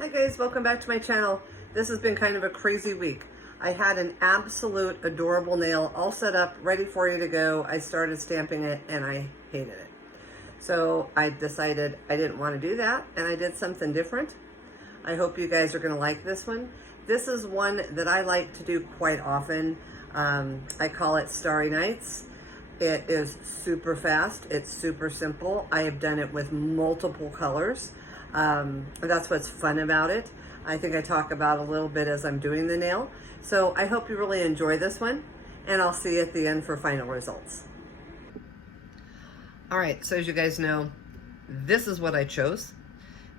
Hi guys, welcome back to my channel. This has been kind of a crazy week. I had an absolute adorable nail all set up, ready for you to go. I started stamping it and I hated it. So I decided I didn't want to do that and I did something different. I hope you guys are going to like this one. This is one that I like to do quite often. I call it Starry Nights. It is super fast. It's super simple. I have done it with multiple colors. That's what's fun about it. I think I talk about a little bit as I'm doing the nail. So I hope you really enjoy this one, and I'll see you at the end for final results. All right, so as you guys know, this is what I chose.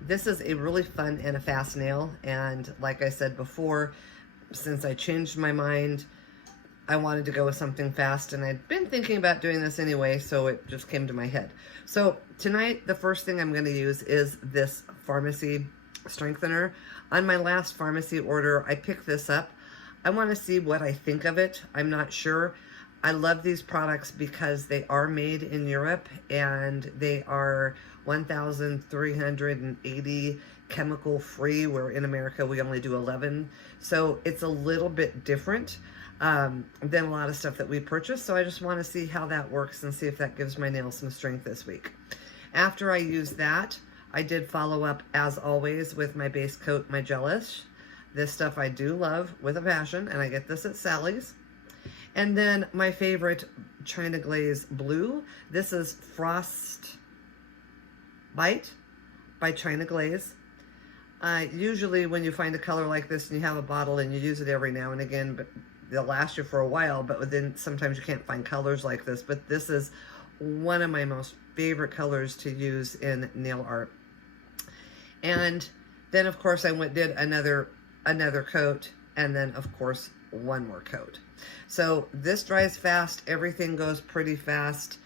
This is a really fun and a fast nail, and like I said before, since I changed my mind, I wanted to go with something fast, and I'd been thinking about doing this anyway, so it just came to my head. So tonight, the first thing I'm going to use is this Pharmacy strengthener. On my last Pharmacy order, I picked this up. I want to see what I think of it. I'm not sure. I love these products because they are made in Europe, and they are 1,380 chemical free, where in America we only do 11. So it's a little bit different than a lot of stuff that we purchase. So I just want to see how that works and see if that gives my nails some strength this week. After I use that, I did follow up, as always, with my base coat, my gelish. This stuff I do love with a passion, and I get this at Sally's. And then my favorite China Glaze Blue. This is Frost Bite by China Glaze. Usually when you find a color like this and you have a bottle and you use it every now and again, but they'll last you for a while, but then sometimes you can't find colors like this. But this is one of my most favorite colors to use in nail art. And then of course I did another coat, and then of course one more coat. So this dries fast. Everything goes pretty fast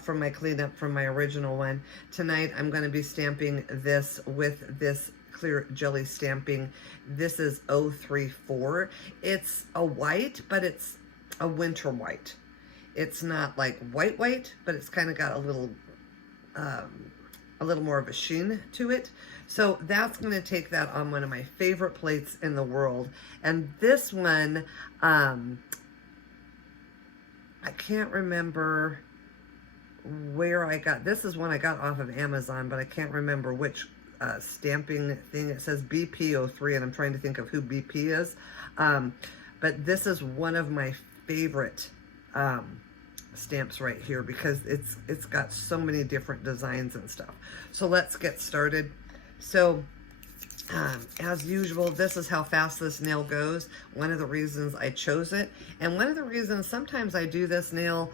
from my cleanup from my original one. Tonight I'm going to be stamping this with this clear jelly stamping. This is 034. It's a white, but it's a winter white. It's not like white, but it's kind of got a little more of a sheen to it. So that's going to take that on one of my favorite plates in the world. And this one, I can't remember where I got. This is one I got off of Amazon, but I can't remember which stamping thing. It says BP03, and I'm trying to think of who BP is. But this is one of my favorite stamps right here because it's got so many different designs and stuff. So let's get started. So as usual, this is how fast this nail goes. One of the reasons I chose it, and one of the reasons sometimes I do this nail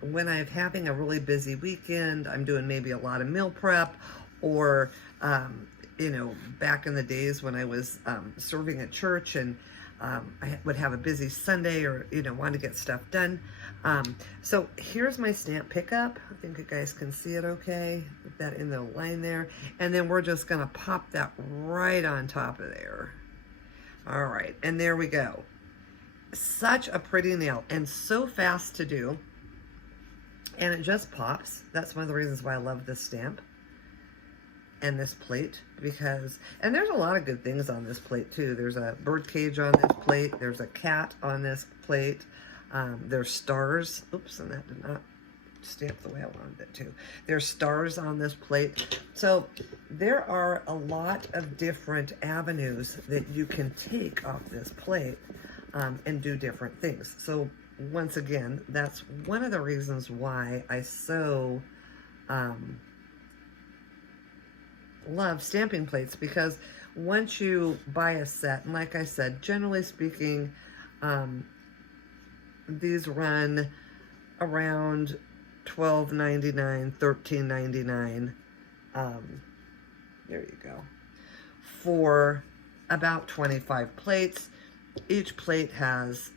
when I'm having a really busy weekend, I'm doing maybe a lot of meal prep, or you know, back in the days when I was serving at church, and I would have a busy Sunday, or, you know, want to get stuff done. So here's my stamp pickup. I think you guys can see it okay. Put that in the line there. And then we're just going to pop that right on top of there. All right. And there we go. Such a pretty nail and so fast to do. And it just pops. That's one of the reasons why I love this stamp and this plate, because, and there's a lot of good things on this plate too. There's a bird cage on this plate. There's a cat on this plate. There's stars. Oops, and that did not stamp the way I wanted it to. There's stars on this plate. So there are a lot of different avenues that you can take off this plate and do different things. So once again, that's one of the reasons why I so love stamping plates, because once you buy a set, and like I said, generally speaking, these run around $12.99, $13.99. There you go. For about 25 plates. Each plate has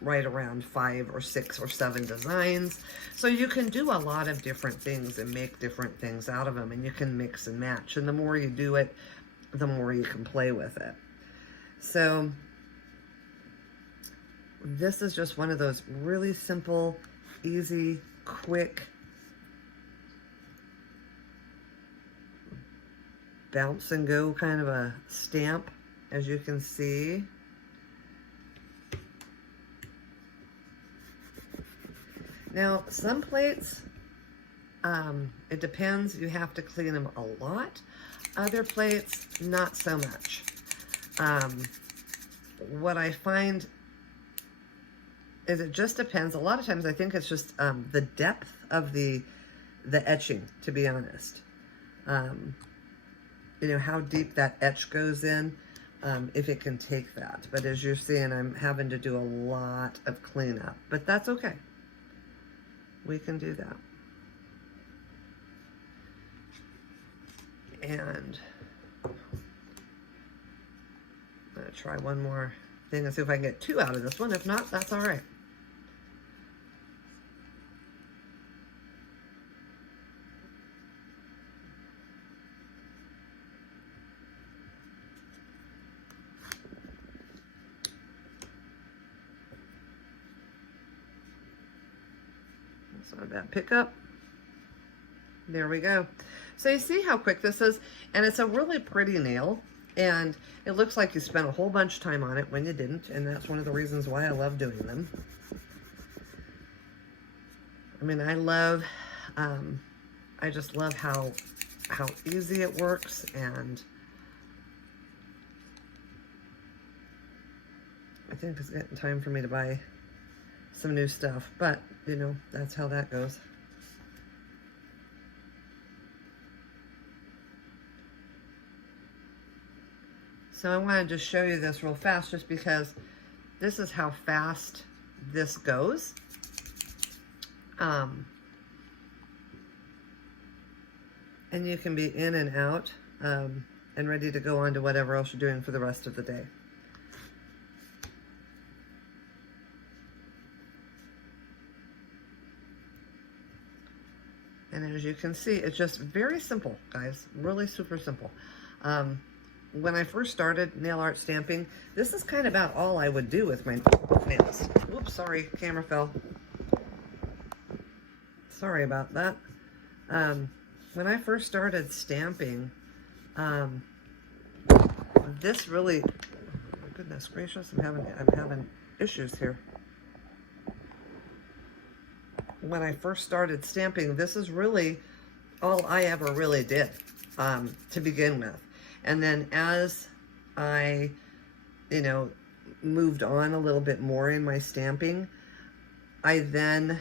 right around 5 or 6 or 7 designs. So you can do a lot of different things and make different things out of them, and you can mix and match. And the more you do it, the more you can play with it. So this is just one of those really simple, easy, quick bounce and go kind of a stamp, as you can see. Now, some plates, it depends. You have to clean them a lot. Other plates, not so much. What I find is it just depends. A lot of times I think it's just the depth of the etching, to be honest. You know, how deep that etch goes in, if it can take that. But as you're seeing, I'm having to do a lot of cleanup. But that's okay. We can do that. And I'm going to try one more thing and see if I can get 2 out of this one. If not, that's all right. That's not a bad pickup. There we go. So you see how quick this is? And it's a really pretty nail. And it looks like you spent a whole bunch of time on it when you didn't. And that's one of the reasons why I love doing them. I mean, I just love how easy it works. And I think it's getting time for me to buy some new stuff. But, you know, that's how that goes. So I want to just show you this real fast just because this is how fast this goes. And you can be in and out and ready to go on to whatever else you're doing for the rest of the day. And as you can see, it's just very simple, guys. Really super simple. When I first started nail art stamping, this is kind of about all I would do with my nails. Oops, sorry, camera fell. Sorry about that. When I first started stamping, this really, oh, goodness gracious, I'm having issues here. When I first started stamping, this is really all I ever really did to begin with. And then as I, you know, moved on a little bit more in my stamping, I then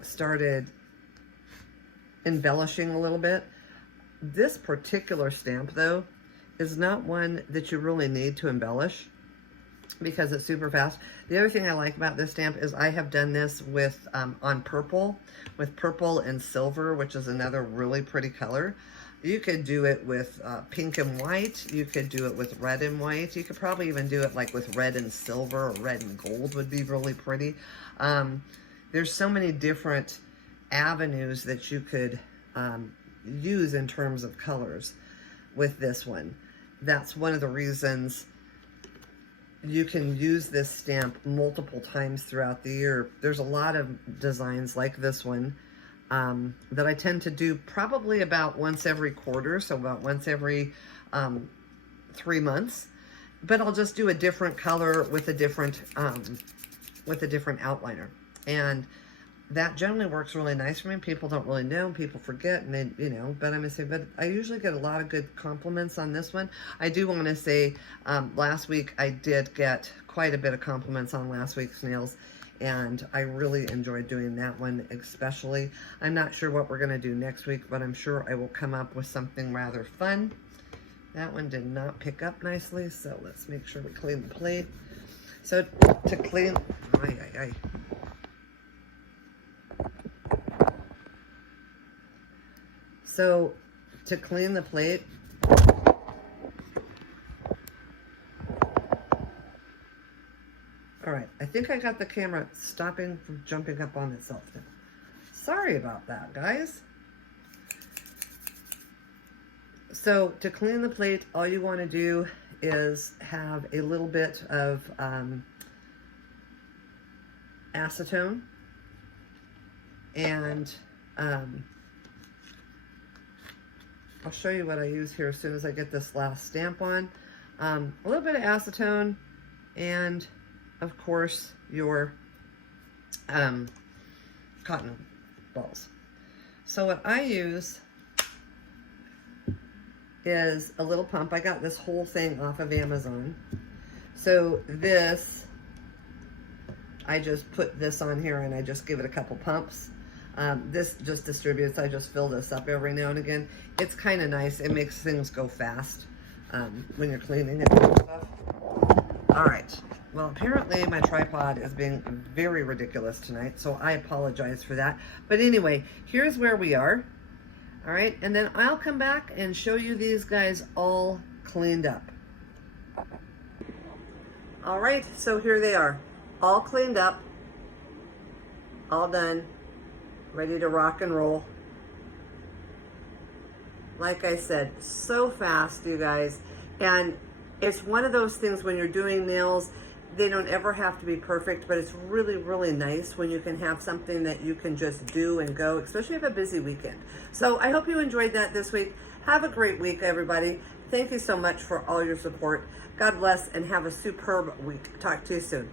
started embellishing a little bit. This particular stamp, though, is not one that you really need to embellish because it's super fast. The other thing I like about this stamp is I have done this with on purple, with purple and silver, which is another really pretty color. You could do it with pink and white. You could do it with red and white. You could probably even do it like with red and silver, or red and gold would be really pretty. There's so many different avenues that you could use in terms of colors with this one. That's one of the reasons you can use this stamp multiple times throughout the year. There's a lot of designs like this one that I tend to do probably about once every quarter, so about once every 3 months. But I'll just do a different color with a different outliner, and that generally works really nice for me. People don't really know, people forget, and they, you know. But I'm gonna say, but I usually get a lot of good compliments on this one. I do want to say, last week I did get quite a bit of compliments on last week's nails. And I really enjoyed doing that one especially. I'm not sure what we're going to do next week, but I'm sure I will come up with something rather fun. That one did not pick up nicely, so let's make sure we clean the plate. So to clean... So to clean the plate... All right, I think I got the camera stopping from jumping up on itself now. Sorry about that, guys. So to clean the plate, all you want to do is have a little bit of acetone I'll show you what I use here as soon as I get this last stamp on. A little bit of acetone, and of course your cotton balls. So what I use is a little pump. I got this whole thing off of Amazon. So this, I just put this on here and I just give it a couple pumps. This just distributes. I just fill this up every now and again. It's kind of nice. It makes things go fast when you're cleaning it and stuff. All right. Well, apparently my tripod is being very ridiculous tonight, so I apologize for that. But anyway, here's where we are. All right, and then I'll come back and show you these guys all cleaned up. All right, so here they are, all cleaned up, all done, ready to rock and roll. Like I said, so fast, you guys. And it's one of those things when you're doing nails, they don't ever have to be perfect, but it's really, really nice when you can have something that you can just do and go, especially if you have a busy weekend. So I hope you enjoyed that this week. Have a great week, everybody. Thank you so much for all your support. God bless and have a superb week. Talk to you soon.